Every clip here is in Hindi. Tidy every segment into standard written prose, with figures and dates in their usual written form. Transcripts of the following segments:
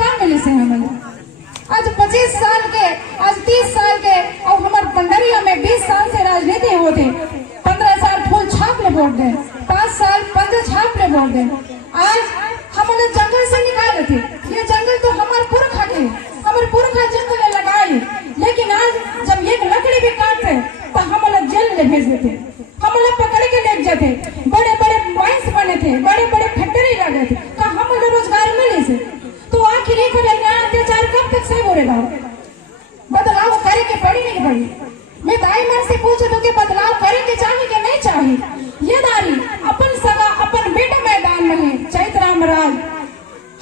काम मिली से हमें आज 25 साल के, आज 30 साल के, और हमारे पंडरिया में 20 साल से राजनीति होते। 15 साल फूल छाप ले वोट दे, 5 साल पंज छाप ले वोट दे। आज हम जंगल से निकाले थे, ये जंगल तो हमारे पुरखा के, हमारे पुरखा जंगल में लगाए, लेकिन आज जब एक लकड़ी भी काटते तो हम जेल में भेज देते, हम पकड़ के ले जाते। बड़े बड़े माइंस बने थे, बड़े बड़े फैक्ट्री लगे थे, तो हम रोजगार मिले से। तो आखिर एक अत्याचार कब तक सही बोलेगा? बदलाव करे के पड़ी नहीं पड़ी? मैं दाई मन से पूछ दूं कि बदलाव करे के चाहिए कि नहीं चाहिए? ये दारी अपन सगा अपन बेटा मैदान में है, चैतराम राज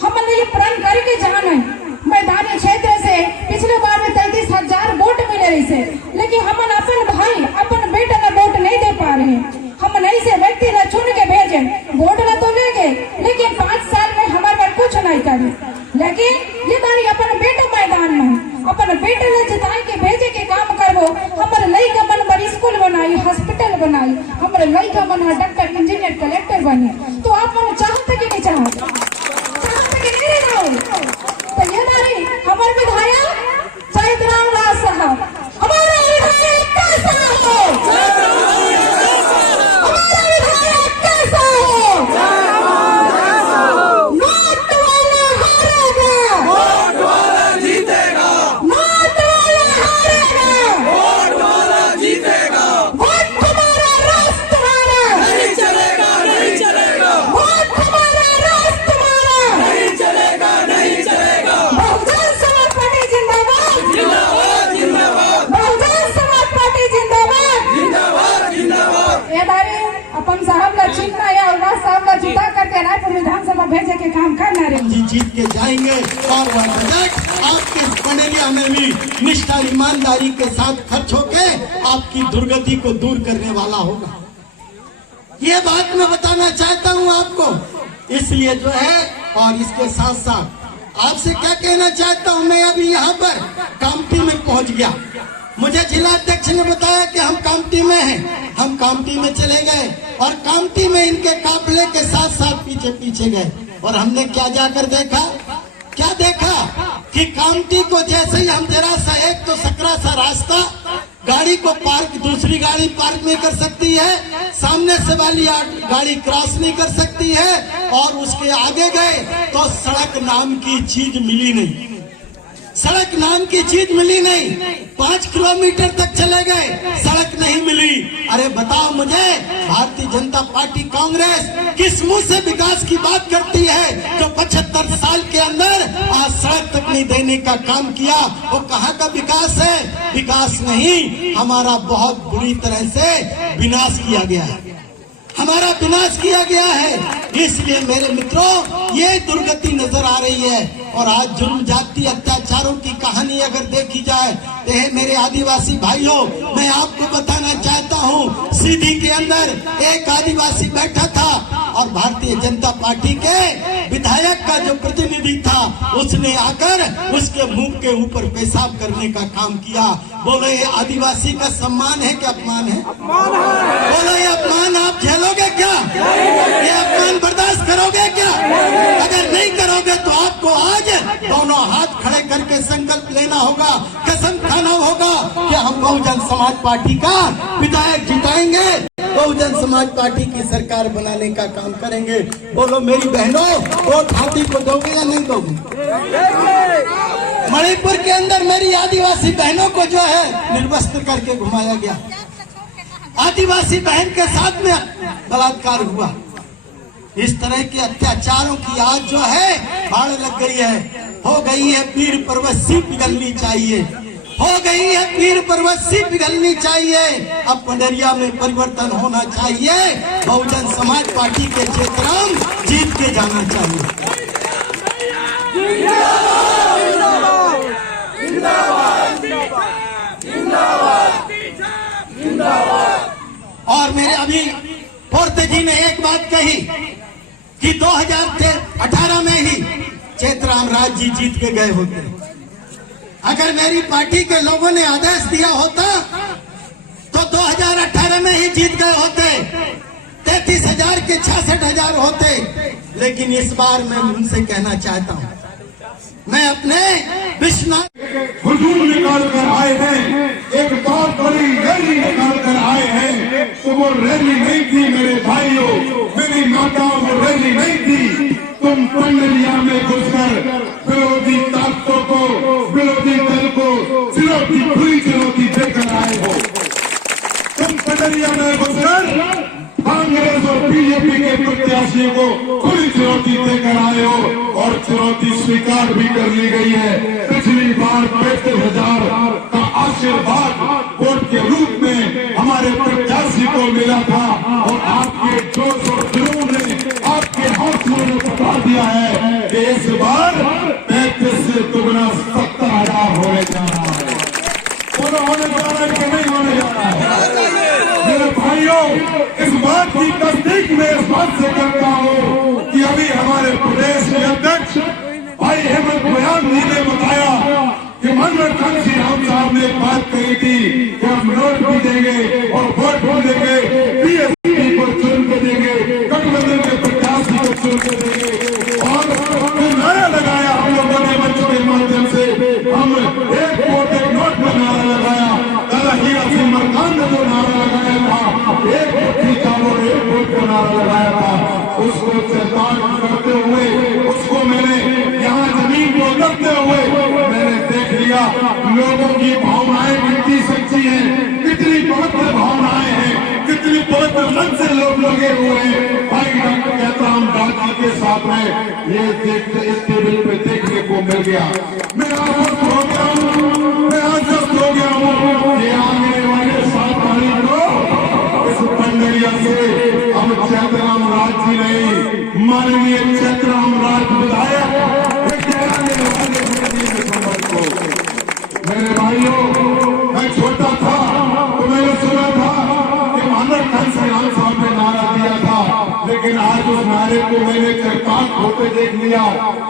हमने ये प्रण करके जाना है। मैदानी क्षेत्र से पिछले बार में 33,000 वोट मिले रही से, लेकिन हम अपन भाई अपन बेटा ने वोट नहीं दे पा रहे हैं। हम नहीं से व्यक्ति ने चुन के भेजे, वोट न तो ले गए, लेकिन 5 साल में हमारे कुछ नहीं करे। लेकिन ये दारी अपन बेटा मैदान में, अपन बेटे ने जिताई के भेजे के काम करबो। हमारे लई का मन बड़ी स्कूल बनाई, हॉस्पिटल बनाई, हमारे लई का मन डॉक्टर, इंजीनियर, कलेक्टर बने। तो आप मन चाहते कि नहीं चाहते? चाहते कि नहीं रहो? तो ये दारी हमारे विधायक चैतराम राज साहब, हमारे विधायक कैसा हो? हमारा विधायक कैसा हो? नोट वाला हारेगा, वोट वाला जीतेगा, नोट वाला हारेगा, वोट वाला जीतेगा। वोट हमारा राष्ट्र तुम्हारा, नहीं चलेगा, नहीं चलेगा, वोट हमारा राष्ट्र तुम्हारा। नहीं चलेगा, नहीं चलेगा। बहुजन समाज पार्टी जिंदाबाद, जिंदाबाद, जिंदाबाद, बहुजन समाज पार्टी जिंदाबाद। जिंदाबाद, जिंदाबाद। ये बारे अपन साहब ला चिन्ह या उल्लास साहब ला जिता करके रायपुर विधानसभा भेजे के काम करना रे जी जीत के जाएंगे और वह बजट आपके पंडरिया में भी निष्ठा ईमानदारी के साथ खर्च होके आपकी दुर्गति को दूर करने वाला होगा। ये बात मैं बताना चाहता हूँ आपको, इसलिए जो है, और इसके साथ साथ आपसे क्या कहना चाहता हूँ, मैं अभी यहाँ पर कामठी में पहुँच गया। मुझे जिला अध्यक्ष ने बताया कि हम कामठी में हैं। हम कामठी में चले गए और कामठी में इनके काफिले के साथ साथ पीछे पीछे गए, और हमने क्या जाकर देखा, क्या देखा कि कामठी को जैसे ही हम जरा सा एक तो सकरा सा रास्ता, गाड़ी को पार्क, दूसरी गाड़ी पार्क नहीं कर सकती है, सामने से वाली गाड़ी क्रॉस नहीं कर सकती है, और उसके आगे गए तो सड़क नाम की चीज मिली नहीं, सड़क नाम की चीज मिली नहीं। 5 किलोमीटर तक चले गए, सड़क नहीं मिली। अरे बताओ मुझे, भारतीय जनता पार्टी कांग्रेस किस मुंह से विकास की बात करती है, जो 75 साल के अंदर आज सड़क तक नहीं देने का काम किया? वो कहाँ का विकास है? विकास नहीं, हमारा बहुत बुरी तरह से विनाश किया गया है, हमारा विनाश किया गया है। इसलिए मेरे मित्रों, ये दुर्गति नजर आ रही है। और आज जुर्म जाति अत्याचारों की कहानी अगर देखी जाए तो है मेरे आदिवासी भाइयों, मैं आपको बताना चाहता हूँ, सीधी के अंदर एक आदिवासी बैठा था और भारतीय जनता पार्टी के विधायक का जो प्रतिनिधि था उसने आकर उसके मुंह के ऊपर पेशाब करने का काम किया। बोलो ये आदिवासी का सम्मान है कि अपमान है? बोलो ये अपमान आप झेलोगे क्या? ये अपमान बर्दाश्त करोगे क्या? अगर नहीं करोगे तो आपको आज दोनों हाथ खड़े करके संकल्प लेना होगा, कसम खाना होगा कि हम बहुजन समाज पार्टी का विधायक जिताएंगे, बहुजन समाज पार्टी की सरकार बनाने का काम करेंगे। बोलो मेरी बहनों, वोट हाथी को दोगे या नहीं दोगे? मणिपुर के अंदर मेरी आदिवासी बहनों को जो है निर्वस्त्र करके घुमाया गया, आदिवासी बहन के साथ में बलात्कार हुआ। इस तरह के अत्याचारों की आज जो है भाड़ लग गई है, हो गई है पीर पर्वत पिघलनी चाहिए, हो गई है पीर पर्वत पिघलनी चाहिए। अब पंडरिया में परिवर्तन होना चाहिए, बहुजन समाज पार्टी के चेतराम जीत के जाना चाहिए। और मेरे अभी फोर्थ जी ने एक बात कही कि 2018 में ही चेतराम राज जी जीत के गए होते। अगर मेरी पार्टी के लोगों ने आदेश दिया होता तो 2018 में ही जीत गए होते, 33,000 के 66,000 होते। लेकिन इस बार मैं उनसे कहना चाहता हूं, मैं अपने विश्वनाथ हुजूम निकाल कर आए हैं, एक बहुत बड़ी रैली निकाल कर आए हैं। तो वो रैली नहीं थी मेरे भाइयों, मेरी माताओं, वो रैली नहीं थी। तुम पंडरिया में घुसकर विरोधी ताकतों को, विरोधी दल को चुनौती, पूरी चुनौती देकर आए हो। तुम पंडरिया में घुसकर कांग्रेस और बीजेपी के प्रत्याशियों को खुली चुनौती देकर आए हो और चुनौती स्वीकार भी कर ली गई है। पिछली बार 35,000 का आशीर्वाद वोट के रूप में हमारे प्रत्याशी को मिला था और आपके जोश और जुनून ने, आपके हौसलों ने बता दिया है कि इस बार 35 से दुगना 70,000 होने जा रहा है। होने जा रहा है कि नहीं होने जा रहा है? मेरे भाइयों, इस बात की तस्दीक मैं इस बात से करता हूँ कि अभी हमारे प्रदेश के अध्यक्ष भाई हेमंत बयान जी ने बताया कि मनोहर कांशी राम साहब ने एक बात कही थी कि हम नोट भी देंगे और वोट भी देंगे, बीएसपी को चुन के देंगे, गठबंधन के प्रत्याशी को चुन के देंगे। और नारा लगाया हम लोगों ने मंच के माध्यम से, हम एक वोट एक नोट का नारा लगाया। दादा हीरा सिंह मरकान ने जो नारा लगाया था, एक मुट्ठी चावल एक वोट का नारा लगाया था, उसको चरितार्थ करते हुए, उसको मैंने यहाँ जमीन को उतरते हुए मैंने देख लिया। लोगों की भावनाएं कितनी सच्ची हैं, कितनी पवित्र भावनाएं हैं, कितनी पवित्र मन से लोग लगे हुए हैं। भाई डॉक्टर कहता हम दादी के साथ में ये देखते इस टेबल पे देखने को मिल गया। मैं आश्वस्त हो गया हूँ, मैं आश्वस्त हो गया हूँ कि आने वाले 7 तारीख को इस पंडरिया से अब चैतराम राज जी नहीं, माननीय चैतराम राज विधायक मेरे भाइयों, मैं छोटा था तो मैंने सुना था कि मनोहर कांशी राम साहब ने नारा दिया था, लेकिन आज उस नारे को मैंने चरितार्थ होते देख लिया।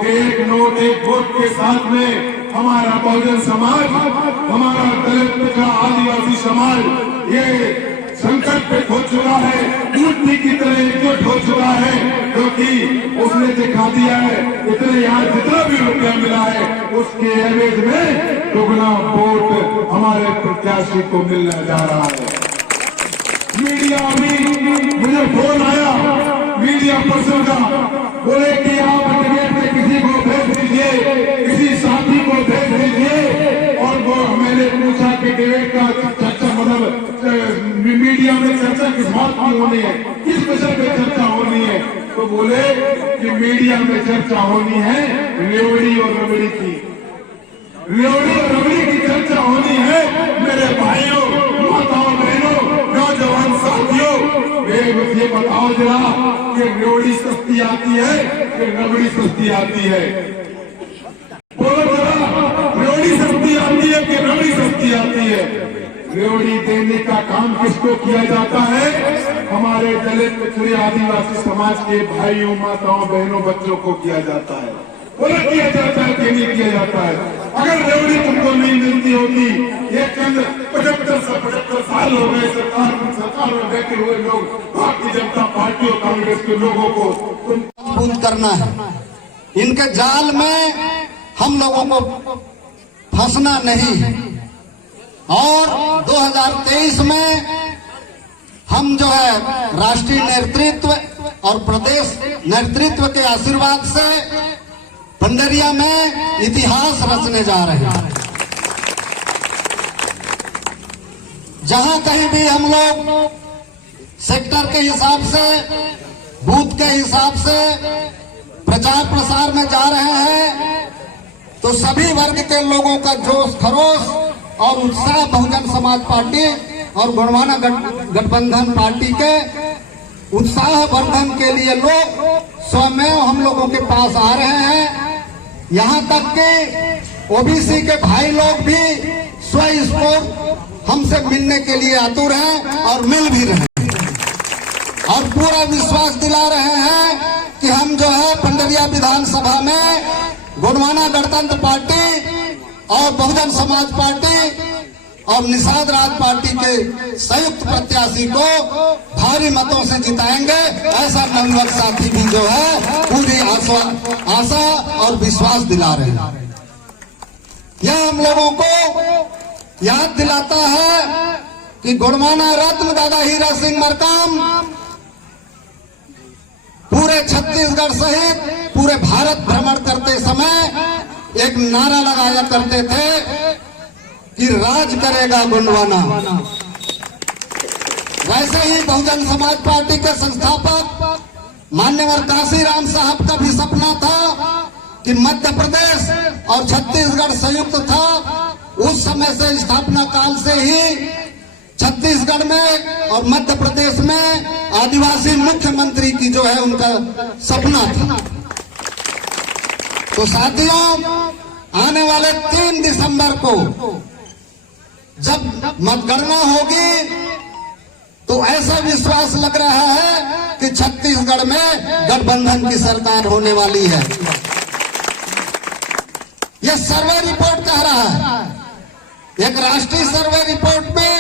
एक नोट एक वोट के साथ में हमारा बहुजन समाज, हमारा दलित पिछड़ा आदिवासी समाज ये संकट पे हो चुका है, मूर्ति की तरह एकजुट हो चुका है, क्योंकि उसने दिखा दिया है इतने यहाँ जितना भी रुपया मिला है उसके एवज में दुगना वोट हमारे प्रत्याशी को मिलने जा रहा है। मीडिया अभी मुझे फोन आया मीडिया पर्सन का, बोले कि आप टिकट में किसी को भेज दीजिए, किसी साथी को भेज दीजिए। और वो मैंने पूछा कि डिबेट का चर्चा, मतलब मीडिया में चर्चा किस बात की होनी है, किस विषय पे चर्चा होनी है? तो बोले कि मीडिया में चर्चा होनी है रेवड़ी और रबड़ी की, रेवड़ी और रबड़ी की चर्चा होनी है। मेरे भाइयों, माताओं, बहनों, नौजवान साथियों, ये बताओ जरा कि रेवड़ी सस्ती आती है कि रबड़ी सस्ती आती है? बोलो जरा, रेवड़ी सस्ती आती है कि रबड़ी सस्ती आती है? रेवड़ी देने का काम किसको किया जाता है? हमारे दलित पिछड़े आदिवासी समाज के भाइयों, माताओं, बहनों, बच्चों को किया जाता है। बोला किया जाता है कि नहीं किया जाता है? अगर रेवड़ी तुमको नहीं मिलती होती, ये चंद 75 साल हो गए सरकार में बैठे हुए लोग, भारतीय जनता पार्टी और कांग्रेस के लोगों को तुम बूंद करना है। इनके जाल में हम लोगों को फंसना नहीं है। और 2023 में हम जो है राष्ट्रीय नेतृत्व और प्रदेश नेतृत्व के आशीर्वाद से पंडरिया में इतिहास रचने जा रहे हैं। जहां कहीं भी हम लोग सेक्टर के हिसाब से, बूथ के हिसाब से प्रचार प्रसार में जा रहे हैं, तो सभी वर्ग के लोगों का जोश खरोश और उत्साह बहुजन समाज पार्टी और गोंडवाना गठबंधन पार्टी के उत्साह वर्धन के लिए लोग स्वयं हम लोगों के पास आ रहे हैं। यहाँ तक कि ओबीसी के भाई लोग भी स्वस्फूर्त हमसे मिलने के लिए आतुर हैं और मिल भी रहे हैं और पूरा विश्वास दिला रहे हैं कि हम जो है पंडरिया विधानसभा में गोंडवाना गणतंत्र पार्टी और बहुजन समाज पार्टी और निषाद राज पार्टी के संयुक्त प्रत्याशी को भारी मतों से जिताएंगे, ऐसा नवयुवक साथी भी जो है पूरी आशा और विश्वास दिला रहे हैं। यह हम लोगों को याद दिलाता है कि गोंडवाना रत्न दादा हीरा सिंह मरकाम पूरे छत्तीसगढ़ सहित पूरे भारत भ्रमण करते समय एक नारा लगाया करते थे कि राज करेगा गोंडवाना। वैसे ही बहुजन समाज पार्टी के संस्थापक मान्यवर काशीराम साहब का भी सपना था कि मध्य प्रदेश और छत्तीसगढ़ संयुक्त था। उस समय से स्थापना काल से ही छत्तीसगढ़ में और मध्य प्रदेश में आदिवासी मुख्यमंत्री की जो है उनका सपना था। तो साथियों, आने वाले 3 दिसंबर को जब मतगणना होगी तो ऐसा विश्वास लग रहा है कि छत्तीसगढ़ में गठबंधन की सरकार होने वाली है। यह सर्वे रिपोर्ट कह रहा है। एक राष्ट्रीय सर्वे रिपोर्ट में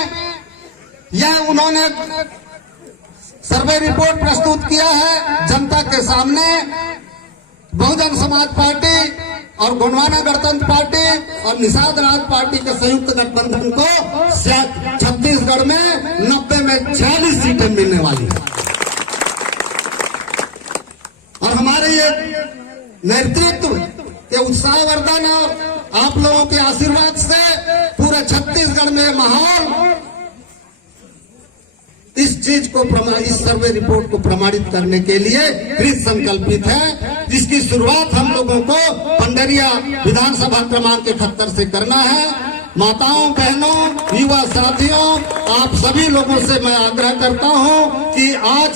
यह उन्होंने सर्वे रिपोर्ट प्रस्तुत किया है जनता के सामने। बहुजन समाज पार्टी और गोंडवाना गणतंत्र पार्टी और निषाद राज पार्टी के संयुक्त गठबंधन को छत्तीसगढ़ में 90 में 46 सीटें मिलने वाली है। और हमारे ये नेतृत्व के उत्साहवर्धन और आप लोगों के आशीर्वाद से पूरे छत्तीसगढ़ में माहौल इस चीज को इस सर्वे रिपोर्ट को प्रमाणित करने के लिए कृत संकल्पित है, जिसकी शुरुआत हम लोगों को पंडरिया विधानसभा क्रमांक 71 से करना है। माताओं, बहनों, युवा साथियों, आप सभी लोगों से मैं आग्रह करता हूं कि आज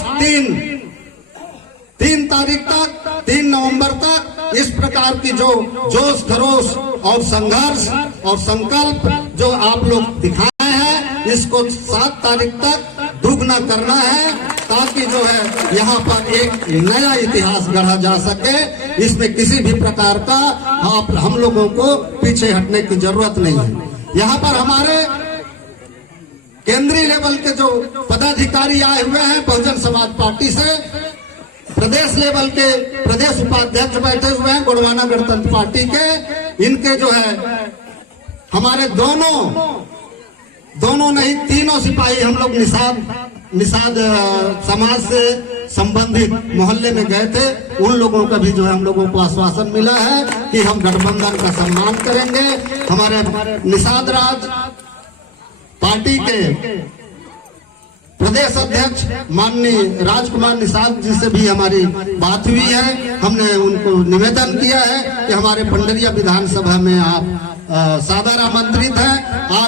3 तारीख तक 3 नवंबर तक इस प्रकार की जो जोश खरोश और संघर्ष और संकल्प जो आप लोग दिखाए हैं, इसको 7 तारीख तक दुगना करना है, ताकि जो है यहाँ पर एक नया इतिहास गढ़ा जा सके। इसमें किसी भी प्रकार का हम लोगों को पीछे हटने की जरूरत नहीं है। यहाँ पर हमारे केंद्रीय लेवल के जो पदाधिकारी आए हुए हैं बहुजन समाज पार्टी से, प्रदेश लेवल के प्रदेश उपाध्यक्ष बैठे हुए हैं गोंडवाना गणतंत्र पार्टी के। इनके जो है हमारे दोनों नहीं, तीनों सिपाही हम लोग निषाद समाज से संबंधित मोहल्ले में गए थे। उन लोगों का भी जो है हम लोगों को आश्वासन मिला है कि हम गठबंधन का सम्मान करेंगे। हमारे निषाद राज पार्टी के प्रदेश अध्यक्ष माननीय राजकुमार निषाद जी से भी हमारी बात हुई है। हमने उनको निवेदन किया है कि हमारे पंडरिया विधानसभा में आप सादर आमंत्रित हैं। आप